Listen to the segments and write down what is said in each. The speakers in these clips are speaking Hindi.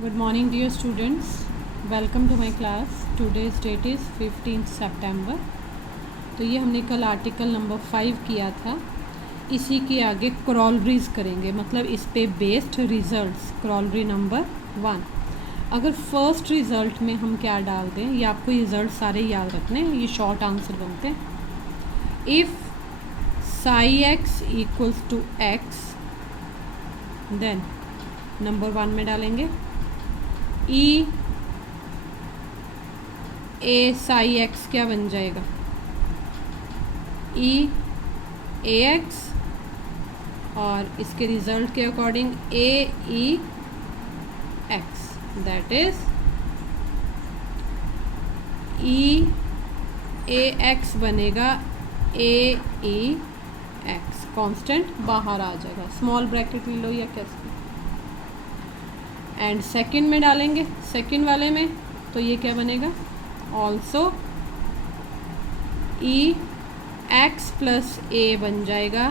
Good morning dear students, welcome to my class. Today's date is 15th September. तो ये हमने कल आर्टिकल नंबर 5 किया था. इसी के आगे क्रॉलरीज करेंगे, मतलब इस पे बेस्ड रिजल्ट्स. क्रॉलरी नंबर 1. अगर फर्स्ट रिज़ल्ट में हम क्या डाल दें, ये आपको रिज़ल्ट सारे याद रखने हैं, ये शॉर्ट आंसर बनते हैं. If psi x equals to x, then number 1 में डालेंगे ई ए साई एक्स क्या बन जाएगा, ई ए एक्स, और इसके रिजल्ट के according A E x, that is E A x बनेगा ए ई एक्स. कांस्टेंट बाहर आ जाएगा, स्मॉल ब्रैकेट ले लो या कैसे. एंड सेकंड में डालेंगे, सेकंड वाले में तो ये क्या बनेगा, ऑल्सो ई एक्स प्लस ए बन जाएगा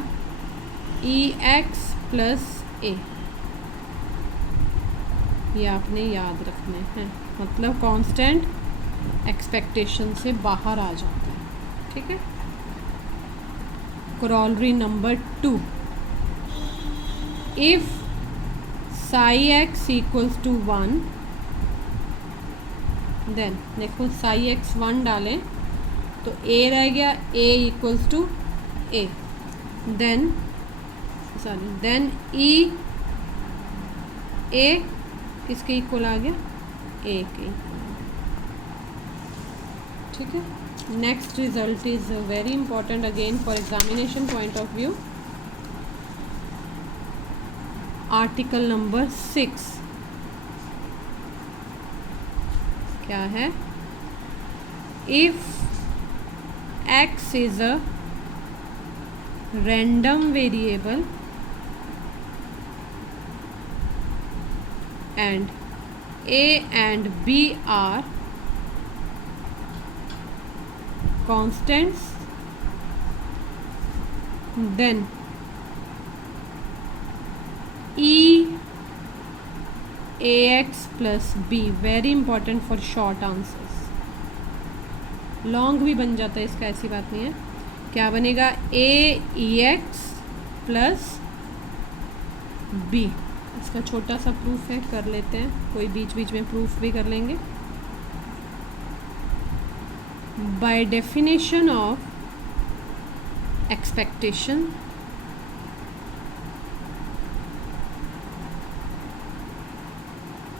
ई एक्स प्लस ए. ये आपने याद रखने हैं, मतलब कांस्टेंट एक्सपेक्टेशन से बाहर आ जाता है. ठीक है. Corollary number 2. If psi x equals to 1, then देखो साई एक्स 1 डालें तो ए रह गया, A equals to A, then E A किसके इक्वल आ गया, ए के. ठीक है. Next result is very important again for examination point of view. Article number 6 क्या है, if X is a random variable and A and B are constants, then E A x plus B. Very important for short answers. Long भी बन जाता है इसका, ऐसी बात नहीं है. क्या बनेगा, ए ई एक्स प्लस बी. इसका छोटा सा प्रूफ है, कर लेते हैं, कोई बीच बीच में प्रूफ भी कर लेंगे. By definition of expectation,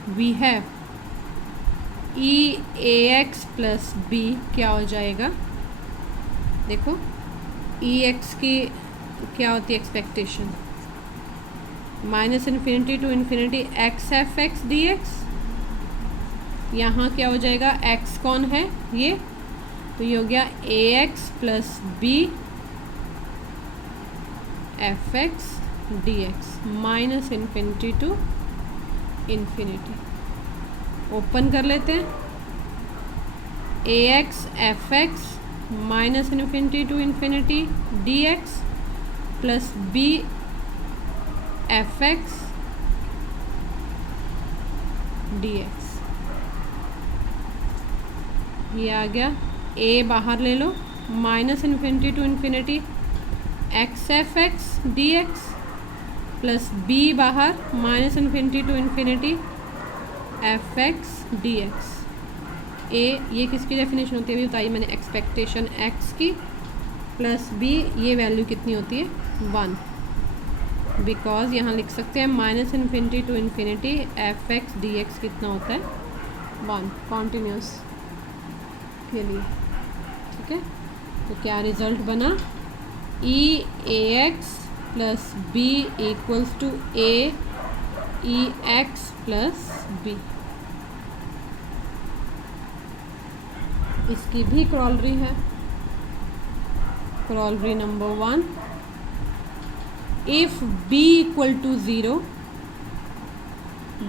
we have E A x plus b क्या हो जाएगा. देखो ई एक्स की क्या होती है expectation, minus infinity to infinity x F x D x. यहाँ क्या हो जाएगा, एक्स कौन है ये, तो ये हो गया A x plus B F x D X, minus infinity to infinity. Open कर लेते हैं, A X F X minus infinity to infinity D X plus B F x D X. ये आ गया, ए बाहर ले लो, minus infinity to infinity x F x D X plus B बाहर, minus infinity to infinity F x D X. ए ये किसकी डेफिनेशन होती है अभी बताइए मैंने, एक्सपेक्टेशन एक्स की, प्लस बी ये वैल्यू कितनी होती है 1, बिकॉज यहाँ लिख सकते हैं minus infinity to infinity F x D x कितना होता है 1 कॉन्टिन्यूस के लिए. ठीक है. तो क्या रिजल्ट बना, E A x plus B equals to A E X plus B. इसकी भी क्रॉलरी है. Corollary number 1. If B equal to 0,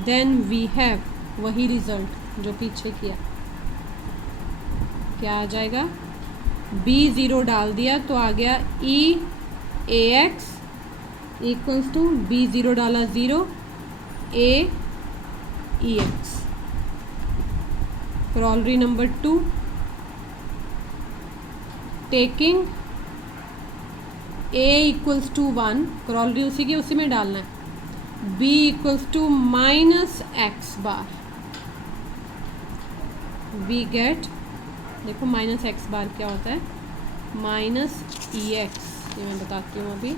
then we have वही रिजल्ट जो पीछे किया. क्या आ जाएगा, बी 0 डाल दिया तो आ गया ई ए एक्स इक्वल्स टू बी 0 डाला 0 ए EX. Corollary number 2, taking A equals to 1, corollary उसी की उसी में डालना है, B equals to minus x bar, we get, देखो माइनस एक्स बार क्या होता है, माइनस EX, ये मैं बताती हूँ अभी.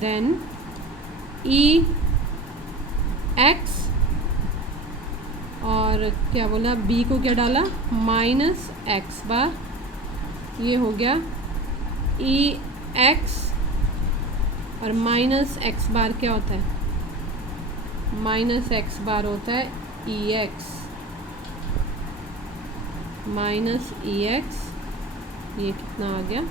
देन EX और क्या बोला, B को क्या डाला, माइनस एक्स बार, ये हो गया EX और माइनस एक्स बार क्या होता है, माइनस एक्स बार होता है EX, माइनस EX, ये कितना आ गया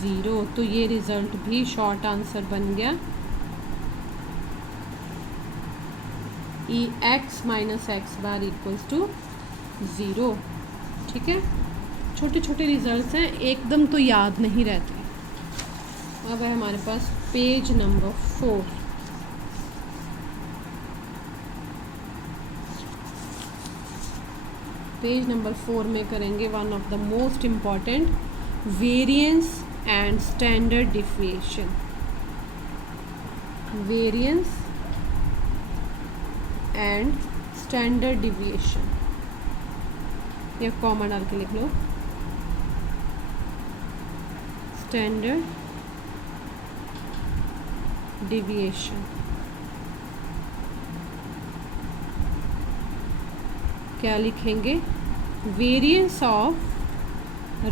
0. तो ये रिज़ल्ट भी शॉर्ट आंसर बन गया, EX minus x bar equals to 0. ठीक है, छोटे छोटे रिजल्ट्स हैं, एकदम तो याद नहीं रहते. अब है हमारे पास पेज नंबर 4. पेज नंबर 4 में करेंगे one of the most important, variance and standard deviation. Variance and standard deviation, या कॉमा डाल के लिख लो, स्टैंडर्ड डिविएशन. क्या लिखेंगे, variance of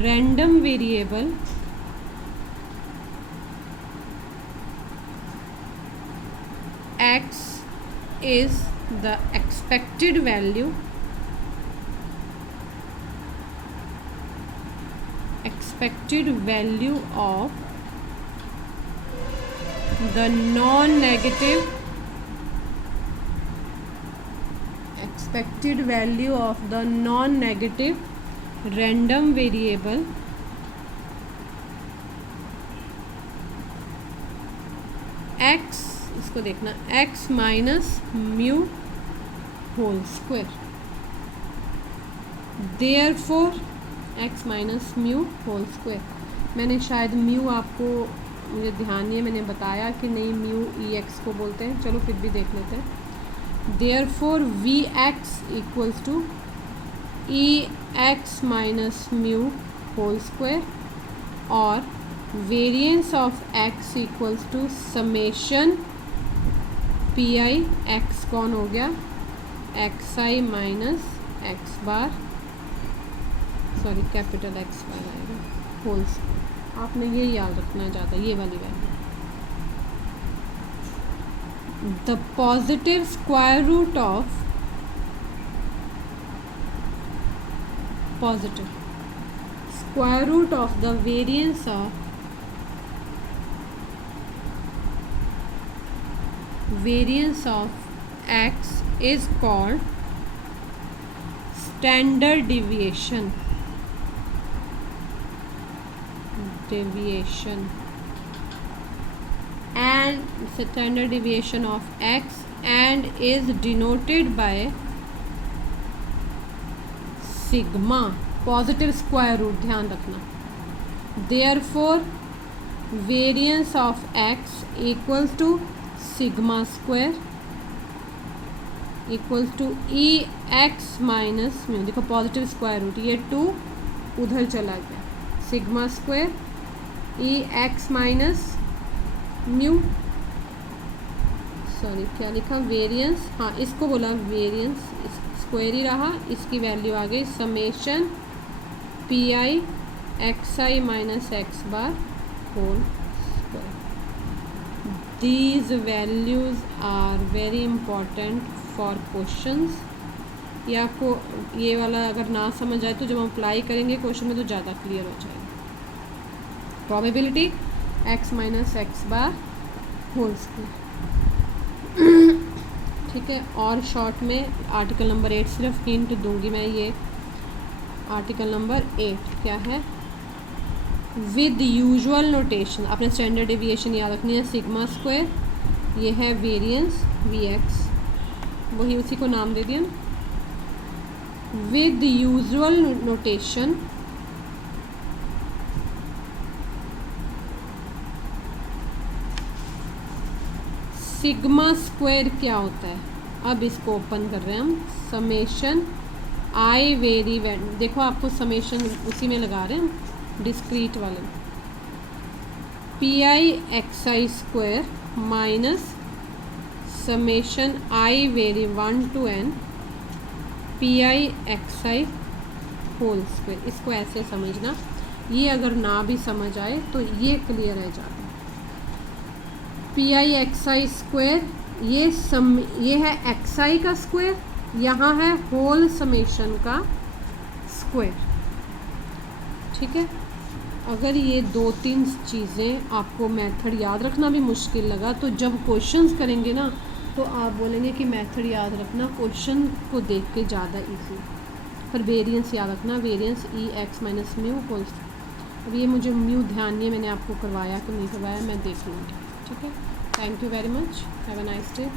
random variable x is the expected value of the non-negative expected value of the non-negative random variable x, इसको देखना, x minus mu whole square. Therefore x minus mu whole square, मैंने शायद म्यू, आपको मुझे ध्यान नहीं है, मैंने बताया कि नहीं म्यू EX को बोलते हैं, चलो फिर भी देख लेते हैं. Therefore VX equals to EX minus mu whole square, और variance of x equals to summation PI x कौन हो गया, XI minus x bar, sorry capital X bar आएगा होल स्क्वायर. आपने ये याद रखना ज़्यादा, ये वाली value. The positive square root of positive square root of the variance of x is called standard deviation and standard deviation of x and is denoted by sigma, positive square root, ध्यान रखना. Therefore variance of x equals to sigma square equals to EX minus mu. देखो पॉजिटिव स्क्वायर रूट, ये 2 उधर चला गया, sigma square EX minus mu, sorry क्या लिखा, वेरिएंस, हाँ इसको बोला वेरिएंस, स्क्वायर ही रहा, इसकी वैल्यू आ गई summation PI XI minus x bar whole square. These values are very important for questions. ये आपको ये वाला अगर ना समझ आए तो जब हम अप्लाई करेंगे क्वेश्चन में तो ज़्यादा क्लियर हो जाएगा. Probability x minus x bar whole square. ठीक है, और शॉर्ट में आर्टिकल नंबर 8 सिर्फ हिंट दूंगी मैं. ये आर्टिकल नंबर 8 क्या है, विद यूजुअल नोटेशन. अपने स्टैंडर्ड डेविएशन याद रखनी है, सिग्मा स्क्वायर, ये है वेरिएंस, वी एक्स, वही उसी को नाम दे दिया ना, with usual notation sigma square क्या होता है। अब इसको ओपन कर रहे हैं हम, समेशन आई वेरी वेन, देखो आपको समेशन उसी में लगा रहे हैं डिस्क्रीट वाले, p i x i square minus summation i very 1 to n p i x i whole square. इसको ऐसे समझना, ये अगर ना भी समझ आए तो ये क्लियर है जाता। P i x i square ये है एक्स आई का स्क्वायर, यहाँ है होल समेशन का स्क्वायर, ठीक है। अगर ये 2-3 चीज़ें आपको मेथड याद रखना भी मुश्किल लगा तो जब क्वेश्चंस करेंगे ना तो आप बोलेंगे कि मेथड याद रखना, क्वेश्चन को देख के ज़्यादा इजी। पर वेरिएंस याद रखना, वेरिएंस ई एक्स माइनस म्यू होल्स। अब ये मुझे म्यू ध्यान नहीं है, मैंने आपको करवाया कि नहीं करवाया, मैं देख लूँगी, ठीक है। Thank you very much, have a nice day.